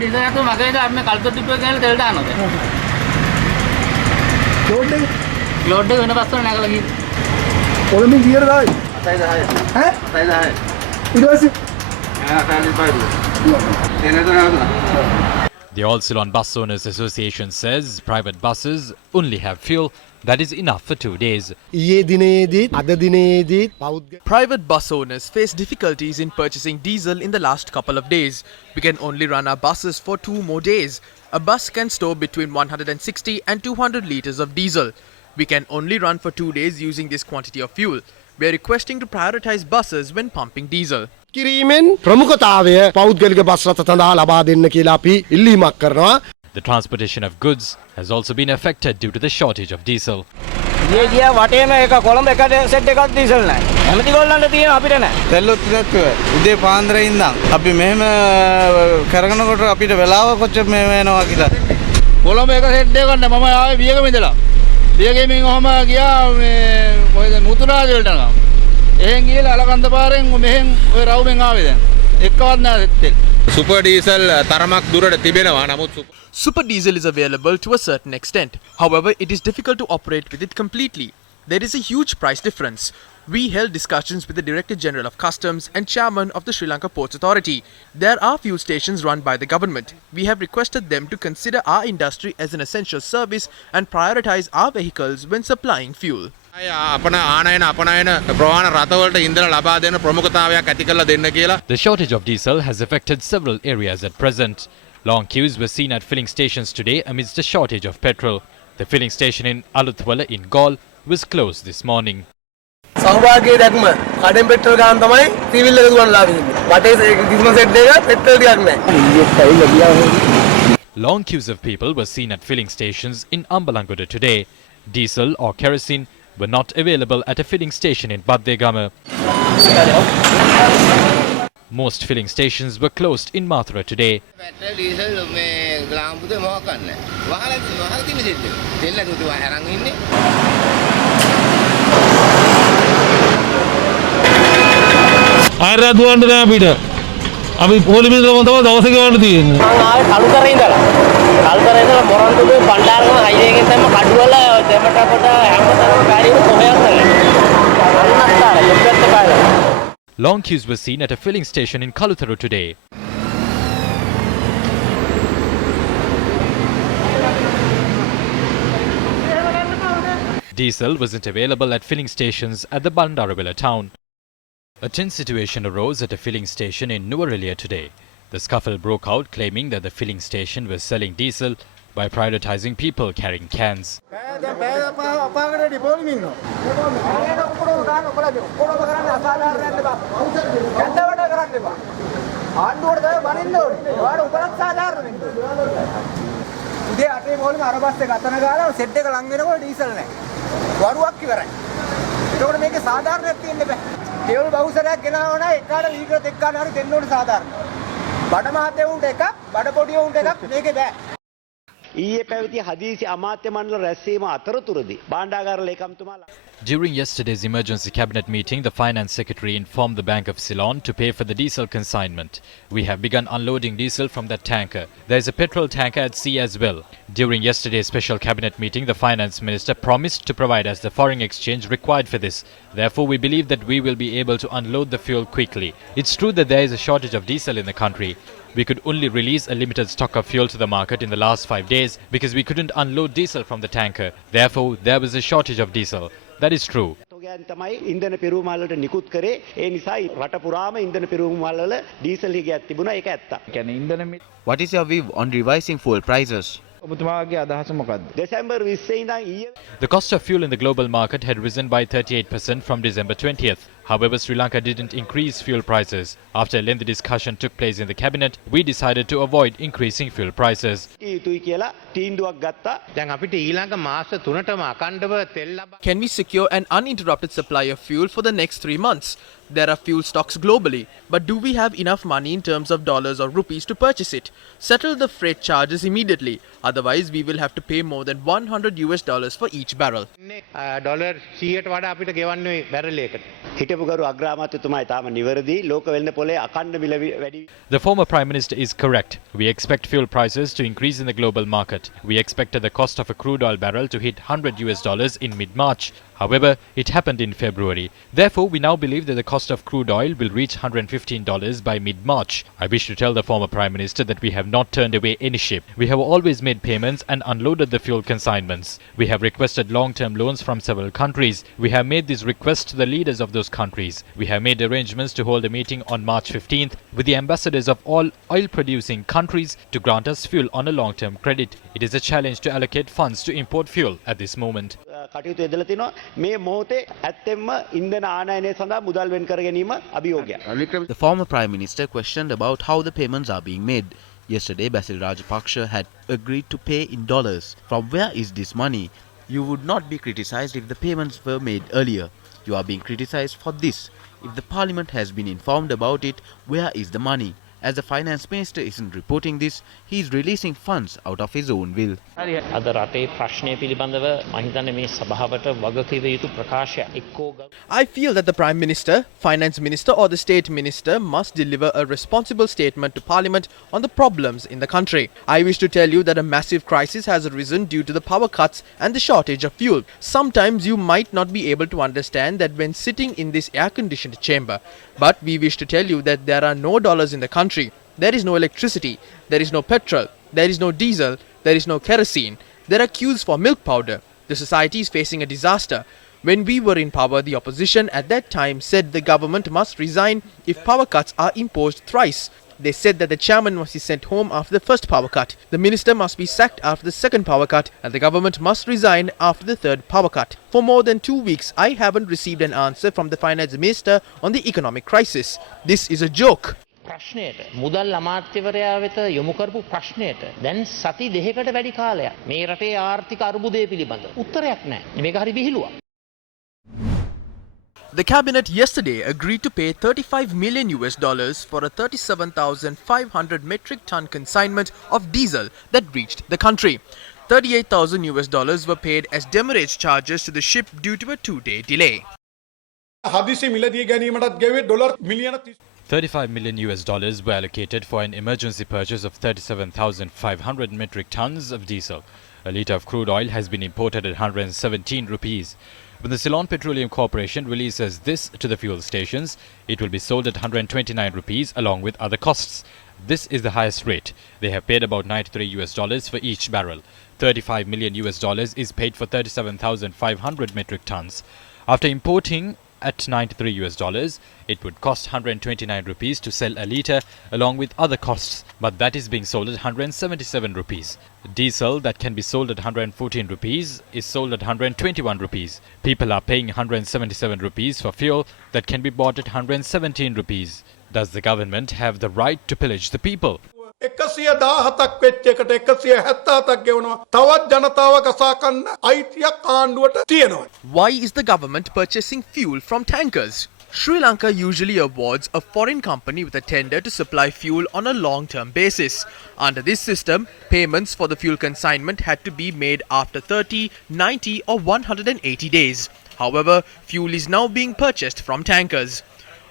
The All Ceylon Bus Owners Association says private buses only have fuel that is enough for 2 days. Private bus owners face difficulties in purchasing diesel in the last couple of days. We can only run our buses for 2 more days. A bus can store between 160 and 200 litres of diesel. We can only run for 2 days using this quantity of fuel. We are requesting to prioritize buses when pumping diesel. The transportation of goods has also been affected due to the shortage of diesel. Super diesel taramak durata tibenawa namuth Super diesel is available to a certain extent. However, it is difficult to operate with it completely. There is a huge price difference. We held discussions with the Director General of Customs and Chairman of the Sri Lanka Ports Authority. There are fuel stations run by the government. We have requested them to consider our industry as an essential service and prioritize our vehicles when supplying fuel. The shortage of diesel has affected several areas at present. Long queues were seen at filling stations today amidst the shortage of petrol. The filling station in Aluthwala in Gaul was closed this morning. Long queues of people were seen at filling stations in Ambalangoda today. Diesel or kerosene were not available at a filling station in Baddegama. Most filling stations were closed in Mathura today. Long queues were seen at a filling station in Kalutharu today. Diesel wasn't available at filling stations at the Bandarabilla town. A tense situation arose at a filling station in Nuwara today. The scuffle broke out, claiming that the filling station was selling diesel by prioritizing people carrying cans. During yesterday's emergency cabinet meeting, the finance secretary informed the Bank of Ceylon to pay for the diesel consignment. We have begun unloading diesel from that tanker. There is a petrol tanker at sea as well. During yesterday's special cabinet meeting, the finance minister promised to provide us the foreign exchange required for this. Therefore, we believe that we will be able to unload the fuel quickly. It's true that there is a shortage of diesel in the country. We could only release a limited stock of fuel to the market in the last 5 days because we couldn't unload diesel from the tanker. Therefore, there was a shortage of diesel. That is true. What is your view on revising fuel prices? The cost of fuel in the global market had risen by 38% from December 20th. However, Sri Lanka didn't increase fuel prices. After a lengthy discussion took place in the cabinet, we decided to avoid increasing fuel prices. Can we secure an uninterrupted supply of fuel for the next 3 months? There are fuel stocks globally, but do we have enough money in terms of dollars or rupees to purchase it? Settle the freight charges immediately. Otherwise, we will have to pay more than $100 for each barrel. කියපු ගරු අග්‍රාමාත්‍යතුමා ඊටාම නිවැරදි. ලෝක වෙළඳ පොලේ අඛණ්ඩ මිල වැඩි. The former Prime Minister is correct. We expect fuel prices to increase in the global market. We expected the cost of a crude oil barrel to hit $100 in mid-March. However, it happened in February. Therefore, we now believe that the cost of crude oil will reach $115 by mid-March. I wish to tell the former Prime Minister that we have not turned away any ship. We have always made payments and unloaded the fuel consignments. We have requested long-term loans from several countries. We have made these requests to the leaders of those countries. We have made arrangements to hold a meeting on March 15th with the ambassadors of all oil-producing countries to grant us fuel on a long-term credit. It is a challenge to allocate funds to import fuel at this moment. කටයුතු යොදලා තිනවා මේ මොහොතේ ඇත්තෙන්ම ඉන්ධන ආනයනය සඳහා මුදල් වෙන් කර ගැනීම අභියෝගයක්. The former Prime Minister questioned about how the payments are being made. Yesterday, Basil Rajapaksa had agreed to pay in dollars. From where is this money? You would not be criticized if the payments were made earlier. You are being criticized for this. If the parliament has been informed about it, where is the money? As the finance minister isn't reporting this, he is releasing funds out of his own will. අද රටේ ප්‍රශ්නය පිළිබඳව මම හිතන්නේ මේ සභාවට වගකීම යුතු ප්‍රකාශයක් එක්කෝ I feel that the Prime Minister, Finance Minister or the State Minister must deliver a responsible statement to Parliament on the problems in the country. I wish to tell you that a massive crisis has arisen due to the power cuts and the shortage of fuel. Sometimes you might not be able to understand that when sitting in this air-conditioned chamber. But we wish to tell you that there are no dollars in the country. There is no electricity. There is no petrol. There is no diesel. There is no kerosene. There are queues for milk powder. The society is facing a disaster. When we were in power, the opposition at that time said the government must resign if power cuts are imposed thrice. They said that the chairman must be sent home after the first power cut. The minister must be sacked after the second power cut, and the government must resign after the third power cut. For more than 2 weeks, I haven't received an answer from the finance minister on the economic crisis. This is a joke. ප්‍රශ්නයට මුදල් අමාත්‍යවරයා වෙත යොමු කරපු ප්‍රශ්නයට දැන් සති දෙකකට වැඩි කාලයක් මේ රටේ ආර්ථික අර්බුදය පිළිබඳ උත්තරයක් නැහැ. මේක හරි විහිළුවක්. The cabinet yesterday agreed to pay $35 million for a 37,500 metric ton consignment of diesel that reached the country. $38,000 were paid as demurrage charges to the ship due to a 2-day delay. $35 million were allocated for an emergency purchase of 37,500 metric tons of diesel. A litre of crude oil has been imported at 117 rupees. When the Ceylon Petroleum Corporation releases this to the fuel stations, it will be sold at 129 rupees along with other costs. This is the highest rate. They have paid about $93 for each barrel. $35 million is paid for 37,500 metric tons. After importing at $93, it would cost 129 rupees to sell a litre along with other costs, but that is being sold at 177 rupees. Diesel that can be sold at 114 rupees is sold at 121 rupees. People are paying 177 rupees for fuel that can be bought at 117 rupees. Does the government have the right to pillage the people? 117ක් වෙච්ච එකට 177ක් ගෙවනවා. තවත් ජනතාව කසා කන්න අයිතියක් ආණ්ඩුවට තියෙනවා. Why is the government purchasing fuel from tankers? Sri Lanka usually awards a foreign company with a tender to supply fuel on a long-term basis. Under this system, payments for the fuel consignment had to be made after 30, 90 or 180 days. However, fuel is now being purchased from tankers.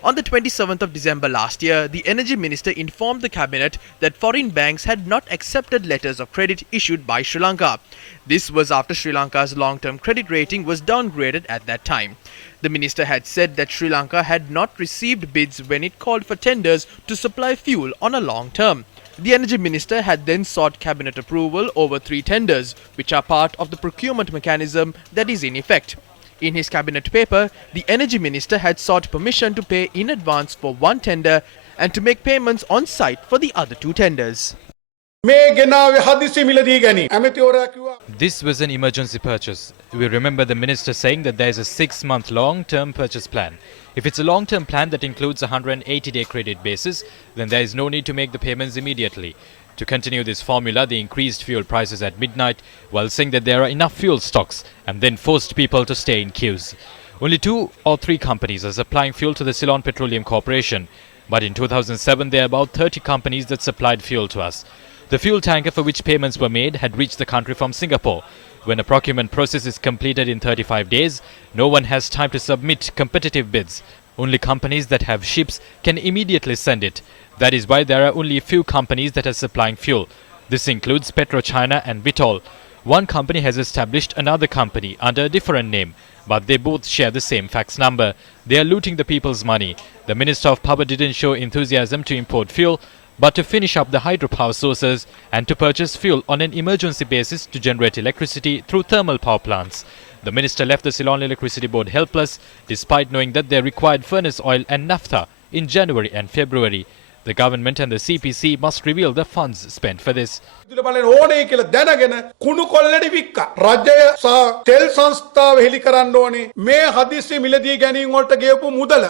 On the 27th of December last year, the Energy Minister informed the Cabinet that foreign banks had not accepted letters of credit issued by Sri Lanka. This was after Sri Lanka's long-term credit rating was downgraded at that time. The minister had said that Sri Lanka had not received bids when it called for tenders to supply fuel on a long term. The Energy Minister had then sought Cabinet approval over 3 tenders, which are part of the procurement mechanism that is in effect. In his cabinet paper, the Energy Minister had sought permission to pay in advance for 1 tender and to make payments on site for the other 2 tenders. This was an emergency purchase. We remember the minister saying that there is a 6-month long-term purchase plan. If it's a long-term plan that includes a 180-day credit basis, then there is no need to make the payments immediately. To continue this formula, they increased fuel prices at midnight while saying that there are enough fuel stocks and then forced people to stay in queues. Only 2 or 3 companies are supplying fuel to the Ceylon Petroleum Corporation, but in 2007 there are about 30 companies that supplied fuel to us. The fuel tanker for which payments were made had reached the country from Singapore. When a procurement process is completed in 35 days, no one has time to submit competitive bids. Only companies that have ships can immediately send it. That is why there are only a few companies that are supplying fuel. This includes PetroChina and Vitol. One company has established another company under a different name, but they both share the same fax number. They are looting the people's money. The Minister of Power didn't show enthusiasm to import fuel, but to finish up the hydropower sources and to purchase fuel on an emergency basis to generate electricity through thermal power plants. The minister left the Ceylon Electricity Board helpless, despite knowing that they required furnace oil and naphtha in January and February. The government and the CPC must reveal the funds spent for this. විදුලි බලෙන් ඕනේ කියලා දැනගෙන කුණු කොල්ලඩි වික්කා. රජය සහ තෙල් සංස්ථාව හෙලි කරන්න ඕනේ මේ හදිස්සි මිලදී ගැනීම වලට ගෙවපු මුදල